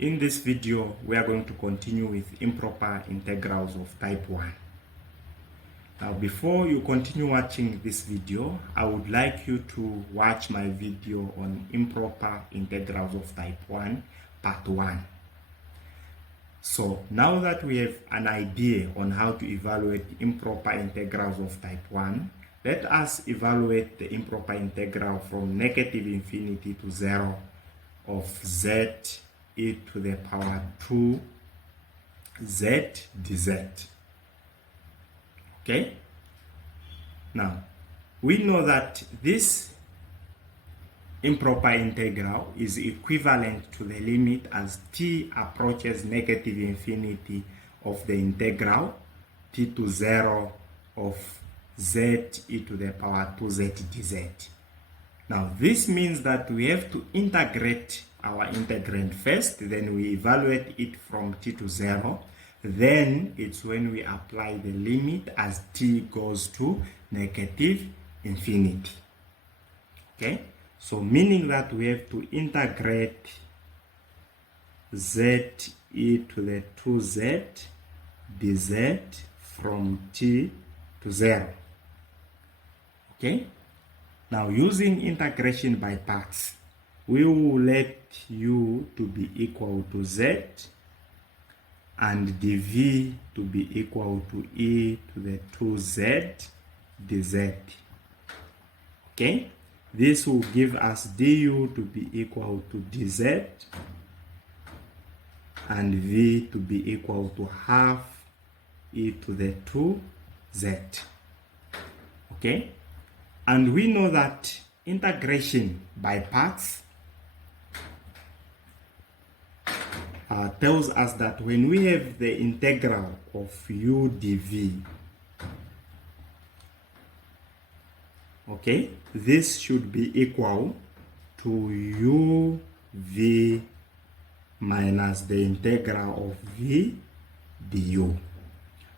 In this video, we are going to continue with improper integrals of type 1. Now, before you continue watching this video, I would like you to watch my video on improper integrals of type 1, part 1. So, now that we have an idea on how to evaluate improper integrals of type 1, let us evaluate the improper integral from negative infinity to 0 of z e to the power 2 z dz. Okay? Now, we know that this improper integral is equivalent to the limit as t approaches negative infinity of the integral t to 0 of z e to the power 2z dz. Now, this means that we have to integrate our integrand first, then we evaluate it from t to 0. Then it's when we apply the limit as t goes to negative infinity. Okay? So meaning that we have to integrate z e to the 2z dz from t to 0. Okay? Now, using integration by parts, we will let u to be equal to z and dv to be equal to e to the 2z dz. Okay? This will give us du to be equal to dz and v to be equal to half e to the 2z. Okay? And we know that integration by parts tells us that when we have the integral of u dv, okay, this should be equal to u v minus the integral of v du.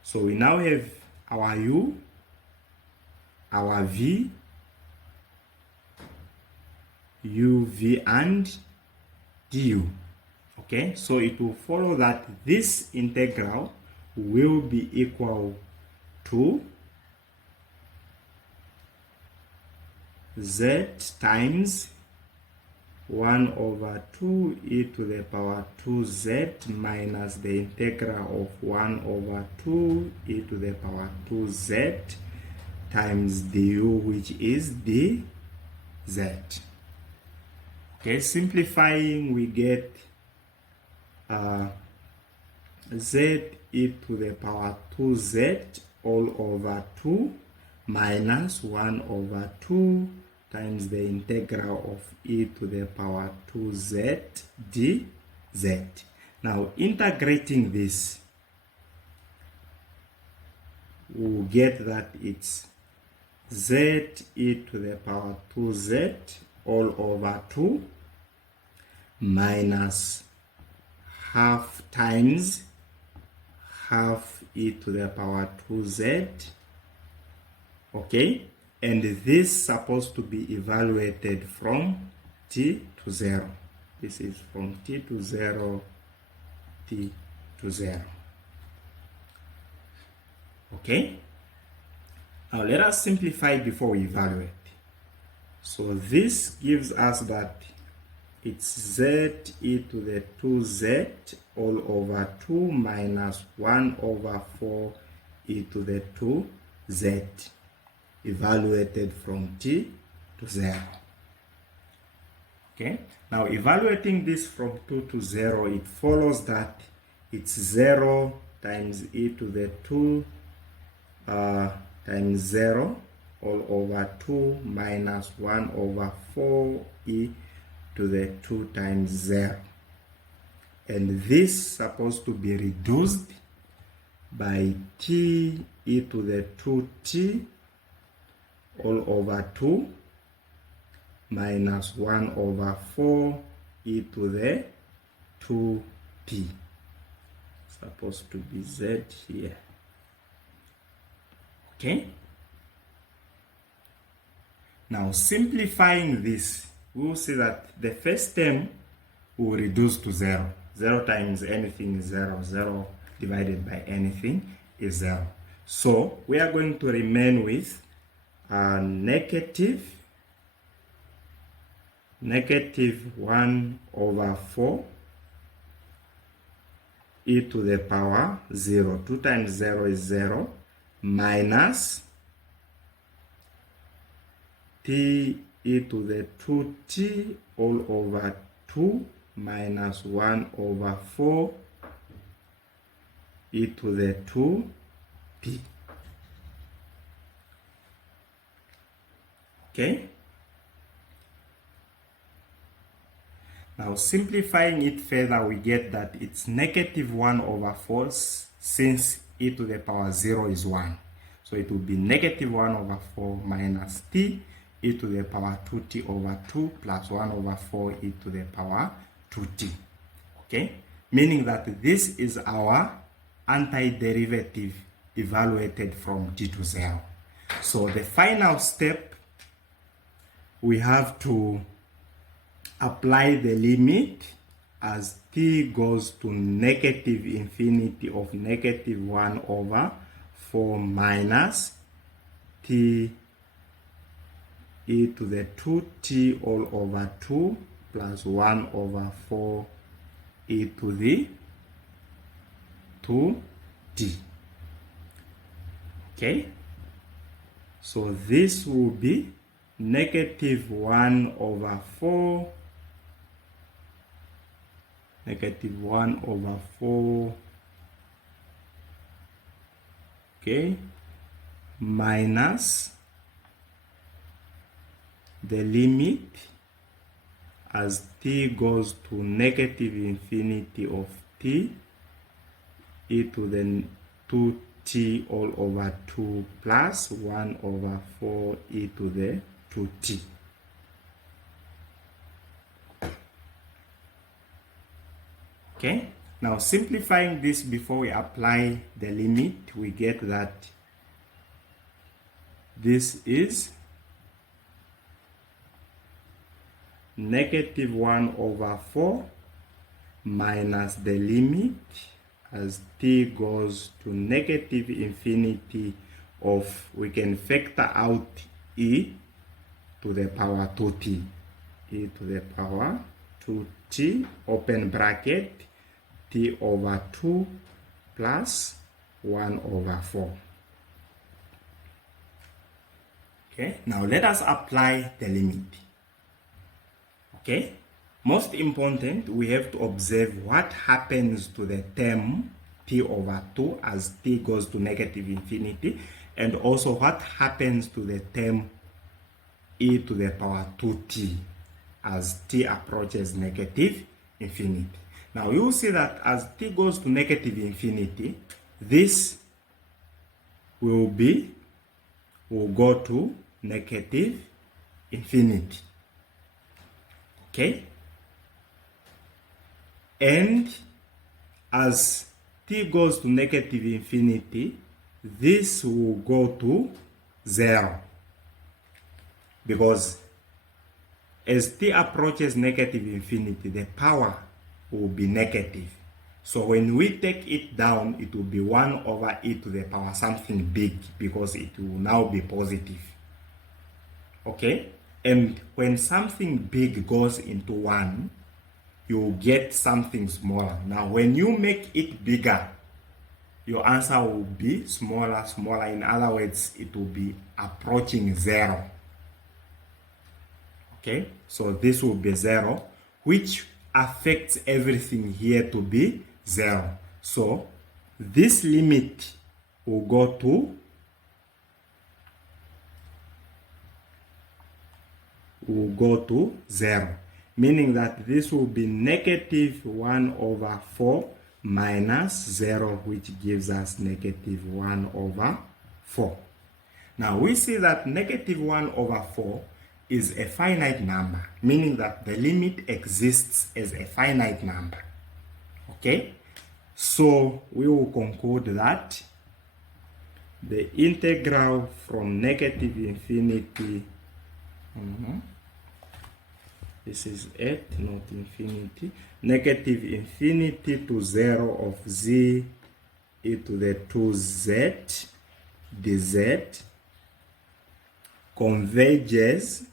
So we now have our u, our v, uv and du. Okay, so it will follow that this integral will be equal to z times 1 over 2 e to the power 2z minus the integral of 1 over 2 e to the power 2z times du, which is dz. Okay, simplifying, we get z e to the power 2z all over 2 minus 1 over 2 times the integral of e to the power 2z dz. Now, integrating this, we'll get that it's z e to the power 2z all over 2 minus half times half e to the power 2z. Okay, and this is supposed to be evaluated from t to 0. This is from t to 0, t to 0. Okay, now let us simplify before we evaluate. So this gives us that it's z e to the 2z all over 2 minus 1 over 4 e to the 2z evaluated from t to 0. Okay, now evaluating this from 2 to 0, it follows that it's 0 times e to the 2 times 0 all over 2 minus 1 over 4 e to the 2 times 0. And this is supposed to be reduced by t e to the 2t all over 2 minus 1 over 4 e to the 2t. Supposed to be z here. Okay? Now, simplifying this, we will see that the first term will reduce to 0. 0 times anything is 0. 0 divided by anything is 0. So we are going to remain with negative 1 over 4 e to the power 0. 2 times 0 is 0, minus t e to the 2t all over 2 minus 1 over 4 e to the 2t. Okay? Now simplifying it further, we get that it's negative 1 over 4 since e to the power 0 is 1. So it will be negative 1 over 4 minus t e to the power 2t over 2 plus 1 over 4 e to the power 2t. Okay? Meaning that this is our antiderivative evaluated from t to 0. So the final step, we have to apply the limit as t goes to negative infinity of negative 1 over 4 minus t e to the 2t all over 2 plus 1 over 4 e to the 2t. Okay? So this will be negative 1 over 4, negative 1 over 4, okay, minus the limit as t goes to negative infinity of t e to the 2t all over 2 plus 1 over 4 e to the 2t. Okay, now simplifying this before we apply the limit, we get that this is negative 1 over 4 minus the limit as t goes to negative infinity of, we can factor out e to the power 2t, e to the power 2t, open bracket, t over 2 plus 1 over 4. Okay, now let us apply the limit. Okay, most important, we have to observe what happens to the term t over 2 as t goes to negative infinity, and also what happens to the term e to the power 2t as t approaches negative infinity. Now you will see that as t goes to negative infinity, this will go to negative infinity. Okay? And as t goes to negative infinity, this will go to 0. Because as t approaches negative infinity, the power will be negative. So when we take it down, it will be 1 over e to the power something big, because it will now be positive. Okay? And when something big goes into 1, you get something smaller. Now when you make it bigger, your answer will be smaller. In other words, it will be approaching 0. Okay, so this will be 0, which affects everything here to be 0. So this limit will go to 0, meaning that this will be negative 1 over 4 minus 0, which gives us negative 1 over 4. Now we see that negative 1 over 4 is a finite number, meaning that the limit exists as a finite number. Okay, so we will conclude that the integral from negative infinity This is 8, not infinity. Negative infinity to 0 of z e to the 2z dz converges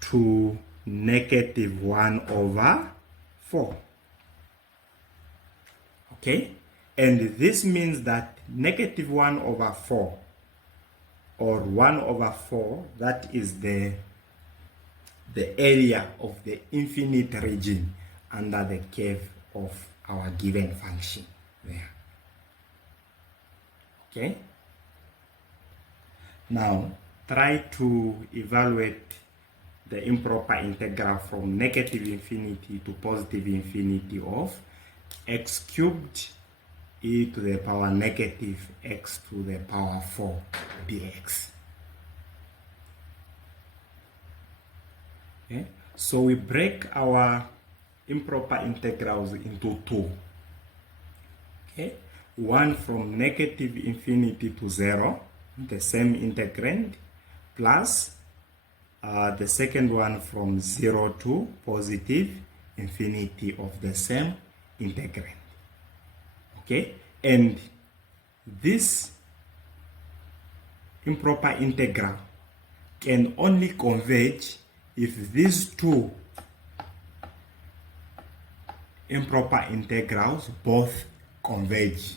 to negative 1 over 4. Okay, and this means that negative 1 over 4 or 1 over 4, that is the area of the infinite region under the curve of our given function there. Okay, now try to evaluate the improper integral from negative infinity to positive infinity of x cubed e to the power negative x to the power 4 dx. Okay, so we break our improper integrals into two. Okay, one from negative infinity to 0, the same integrand, plus the second one from 0 to positive infinity of the same integrand. Okay, and this improper integral can only converge if these two improper integrals both converge.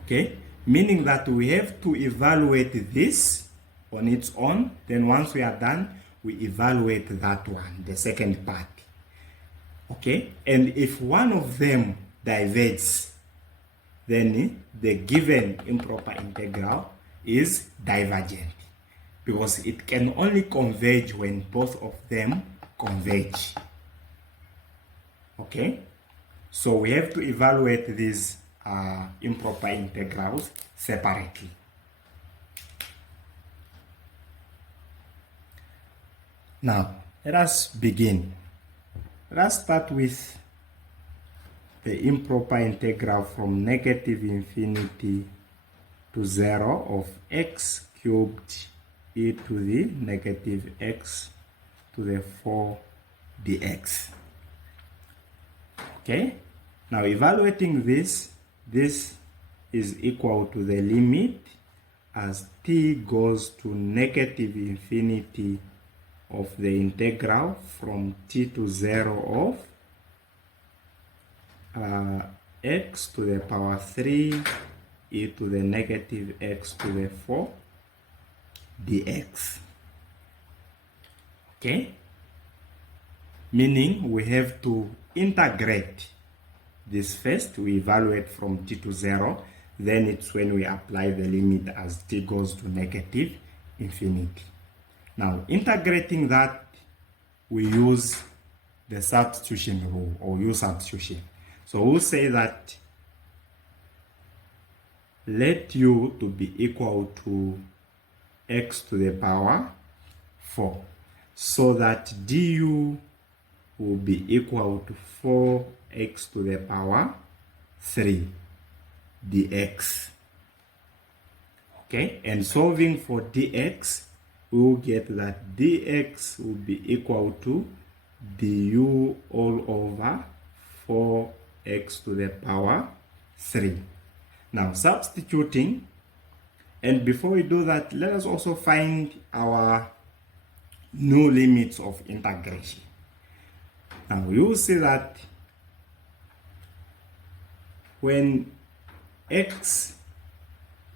Okay, meaning that we have to evaluate this on its own, then once we are done, we evaluate that one, the second part. Okay, and if one of them diverges, then the given improper integral is divergent, because it can only converge when both of them converge. Okay, so we have to evaluate these improper integrals separately. Now, let us begin. Let us start with the improper integral from negative infinity to 0 of x cubed e to the negative x to the 4 dx. Okay, now evaluating this is equal to the limit as t goes to negative infinity of the integral from t to 0 of x to the power 3 e to the negative x to the 4 dx. Okay, meaning we have to integrate this first. We evaluate from t to 0, then it's when we apply the limit as t goes to negative infinity. Now, integrating that, we use the substitution rule, or use substitution. So we'll say that let u to be equal to x to the power 4, so that du will be equal to 4x to the power 3 dx. Okay, and solving for dx, we will get that dx will be equal to du all over 4x to the power 3. Now, substituting, and before we do that, let us also find our new limits of integration. Now, you will see that when x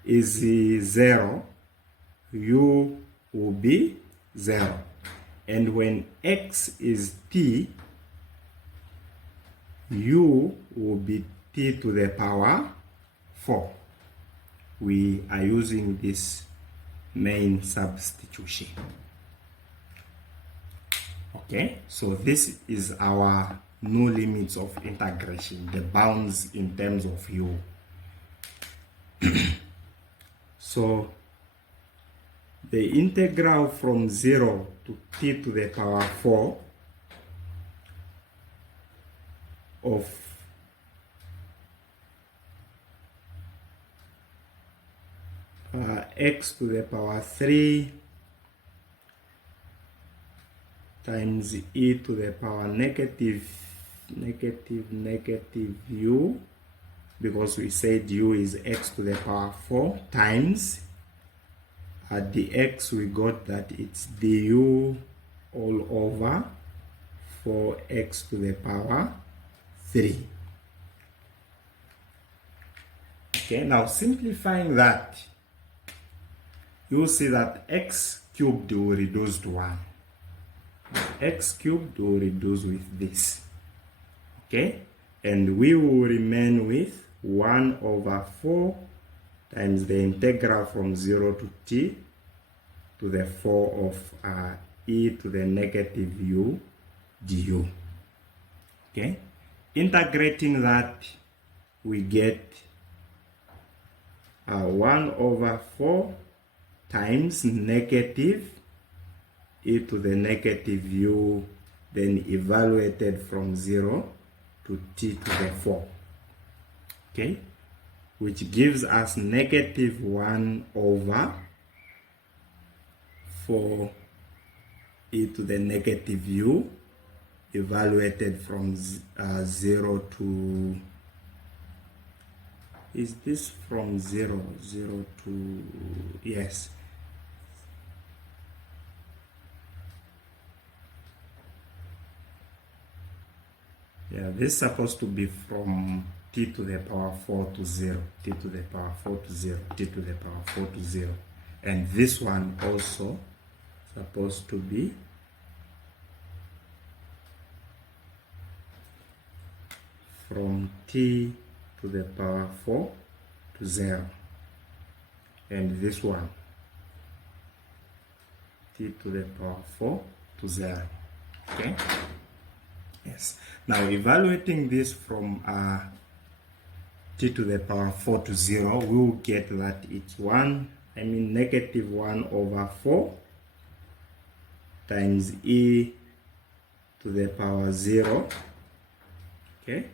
is 0, u will be 0. And when x is t, u will be t to the power 4. We are using this main substitution. Okay, so this is our new limits of integration, the bounds in terms of u. So the integral from 0 to t to the power 4 of x to the power 3 times e to the power negative u, because we said u is x to the power 4, times at the x we got that it's du all over 4x to the power 3. Okay, now simplifying that, you'll see that x cubed will reduce to 1. X cubed will reduce with this. Okay, and we will remain with 1 over 4 times the integral from 0 to t to the 4 of e to the negative u du. Okay, integrating that, we get 1 over 4 times negative e to the negative u, then evaluated from 0 to t to the 4. Okay, which gives us negative 1 over 4 e to the negative u, evaluated from 0 to, is this from 0 to, yes, yeah, this is supposed to be from t to the power 4 to 0, t to the power 4 to 0, t to the power 4 to 0, and this one also supposed to be from t to the power 4 to 0, and this one t to the power 4 to 0. Okay, yes, now evaluating this from t to the power 4 to 0, we will get that it's negative 1 over 4 times e to the power 0, okay,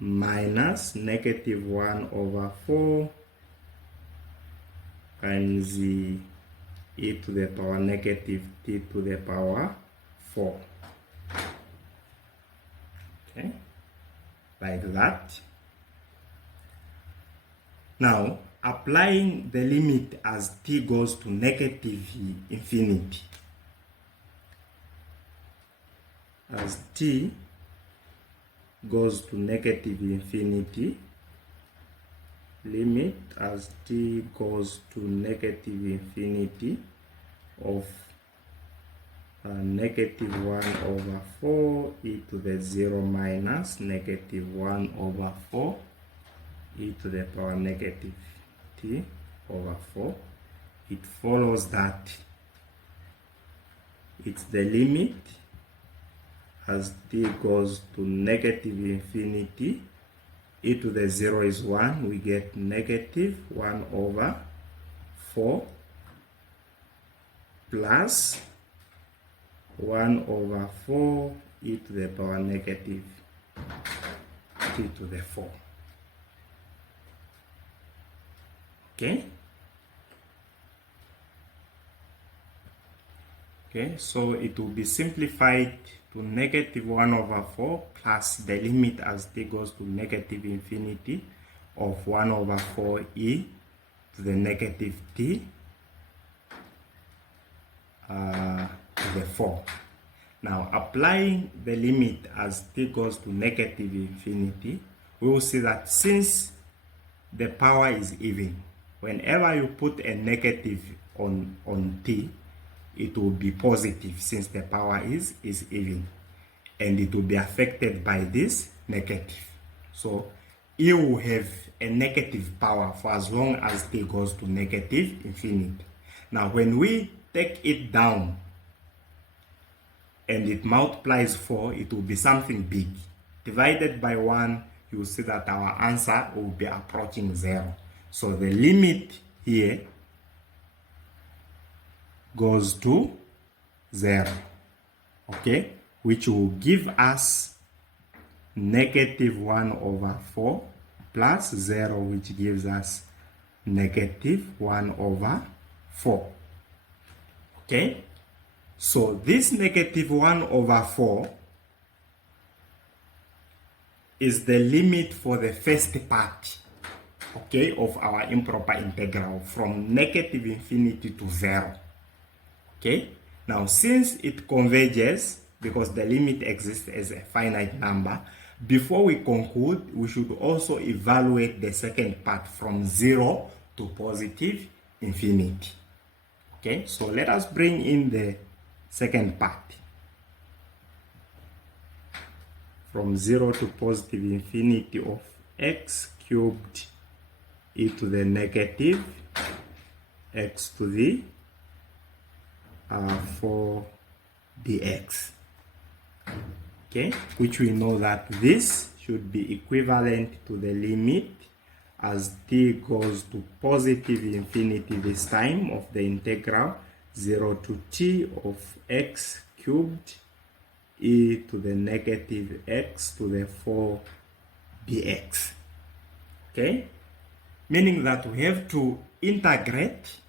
minus negative 1 over 4 times e to the power negative t to the power 4. Okay, like that. Now, applying the limit as t goes to negative infinity. As t goes to negative infinity, limit as t goes to negative infinity of negative 1 over 4 e to the 0 minus negative 1 over 4 e to the power negative t over 4, it follows that it's the limit as t goes to negative infinity, e to the 0 is 1, we get negative 1 over 4 plus 1 over 4 e to the power negative t to the 4. Okay? Okay, so it will be simplified to negative 1 over 4 plus the limit as t goes to negative infinity of 1 over 4 e to the negative t to the 4. Now, applying the limit as t goes to negative infinity, we will see that since the power is even, whenever you put a negative on t, it will be positive since the power is even, and it will be affected by this negative. So e will have a negative power for as long as t goes to negative infinity. Now when we take it down and it multiplies 4, it will be something big. Divided by 1, you will see that our answer will be approaching 0. So the limit here goes to 0, okay, which will give us negative 1 over 4 plus 0, which gives us negative 1 over 4. Okay, so this negative 1 over 4 is the limit for the first part, okay, of our improper integral from negative infinity to 0. Okay, now since it converges, because the limit exists as a finite number, before we conclude, we should also evaluate the second part from 0 to positive infinity. Okay, so let us bring in the second part. From 0 to positive infinity of x cubed e to the negative x to the 4 dx. Okay, which we know that this should be equivalent to the limit as t goes to positive infinity this time of the integral 0 to t of x cubed e to the negative x to the 4 dx. Okay, meaning that we have to integrate.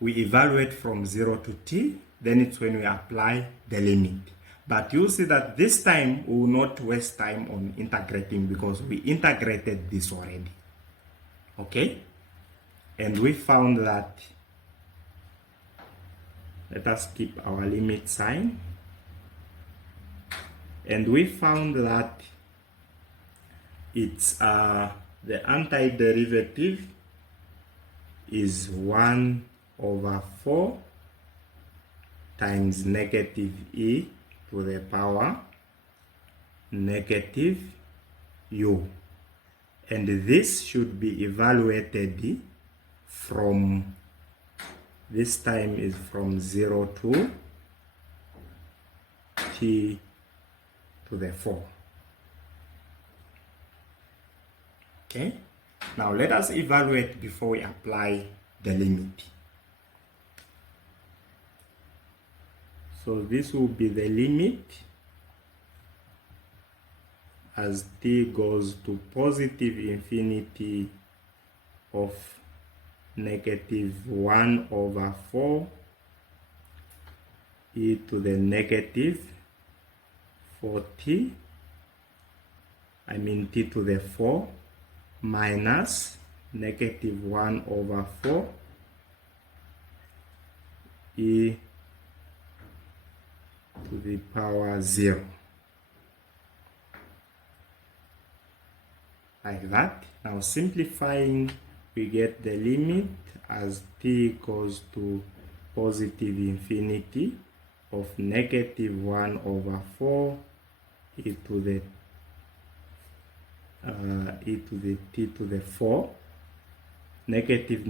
We evaluate from 0 to t, then it's when we apply the limit. But you'll see that this time we will not waste time on integrating because we integrated this already. Okay, and we found that, let us keep our limit sign, and we found that it's the antiderivative is 1 over 4 times negative e to the power negative u, and this should be evaluated from, this time is from 0 to t to the 4. Okay, now let us evaluate before we apply the limit. So this will be the limit as t goes to positive infinity of negative 1 over 4 e to the negative 4t, I mean t to the 4 minus negative 1 over 4 e to the power 0. Like that. Now simplifying, we get the limit as t goes to positive infinity of negative 1 over 4 e to the t to the 4. Negative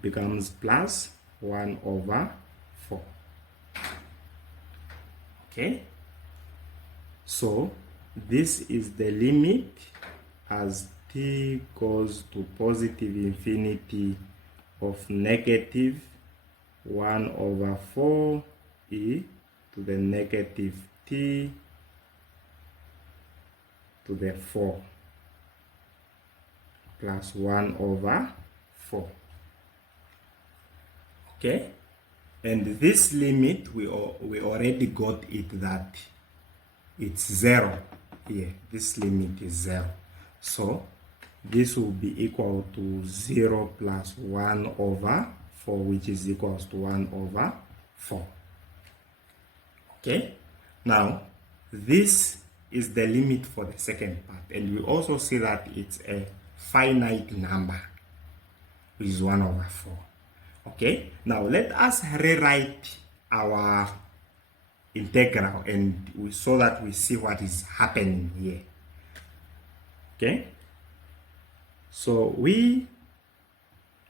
becomes plus 1 over 4. Okay, so this is the limit as t goes to positive infinity of negative 1 over 4 e to the negative t to the 4 plus 1 over 4. Okay, and this limit we already got it that it's 0 here. This limit is 0, so this will be equal to 0 plus 1 over 4, which is equals to 1 over 4. Okay, now this is the limit for the second part, and we also see that it's a finite number, which is 1 over 4. Okay, now let us rewrite our integral, and so that we see what is happening here. Okay, so we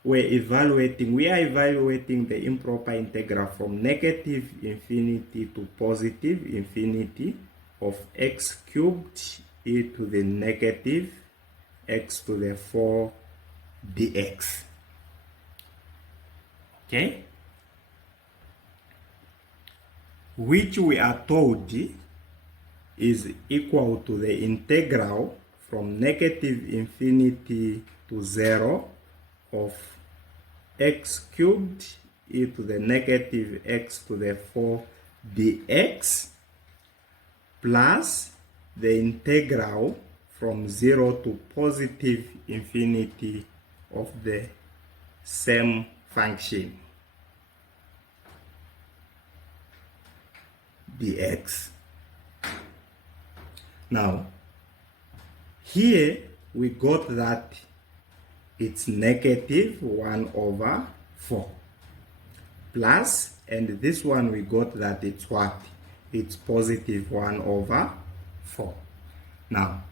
are evaluating the improper integral from negative infinity to positive infinity of x cubed e to the negative x to the 4 dx. Okay, which we are told is equal to the integral from negative infinity to 0 of x cubed e to the negative x to the 4 dx plus the integral from 0 to positive infinity of the same function dx. Now, here we got that it's negative 1 over 4 plus, and this one we got that it's what? It's positive 1 over 4. Now,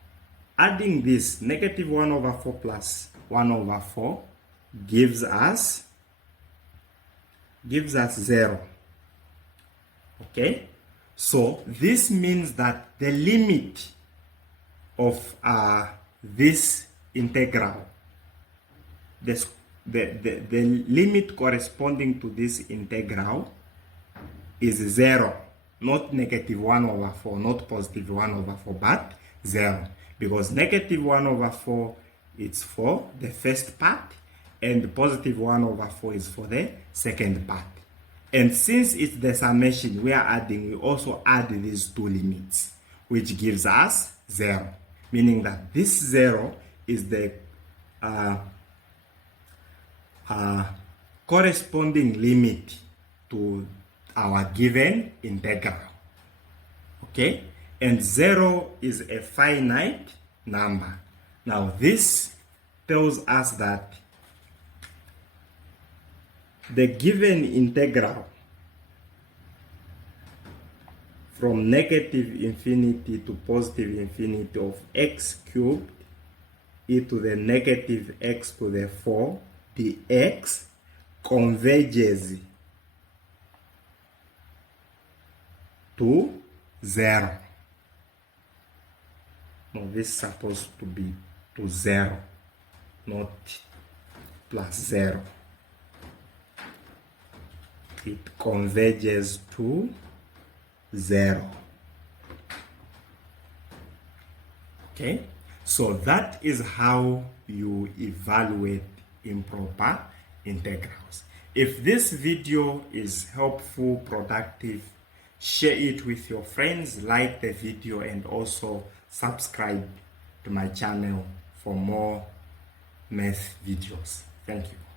adding this negative 1 over 4 plus 1 over 4 gives us 0. Okay? So this means that the limit of this integral, the limit corresponding to this integral is 0, not negative 1 over 4, not positive 1 over 4, but 0. Because negative 1 over 4 is for the first part, and positive 1 over 4 is for the second part. And since it's the summation we are adding, we also add these two limits, which gives us 0. Meaning that this 0 is the corresponding limit to our given integral. Okay? And 0 is a finite number. Now this tells us that the given integral from negative infinity to positive infinity of x cubed e to the negative x to the 4 dx converges to 0. No, this is supposed to be to 0, not plus 0. It converges to 0. Okay, so that is how you evaluate improper integrals. If this video is helpful, productive, share it with your friends, like the video, and also subscribe to my channel for more math videos. Thank you.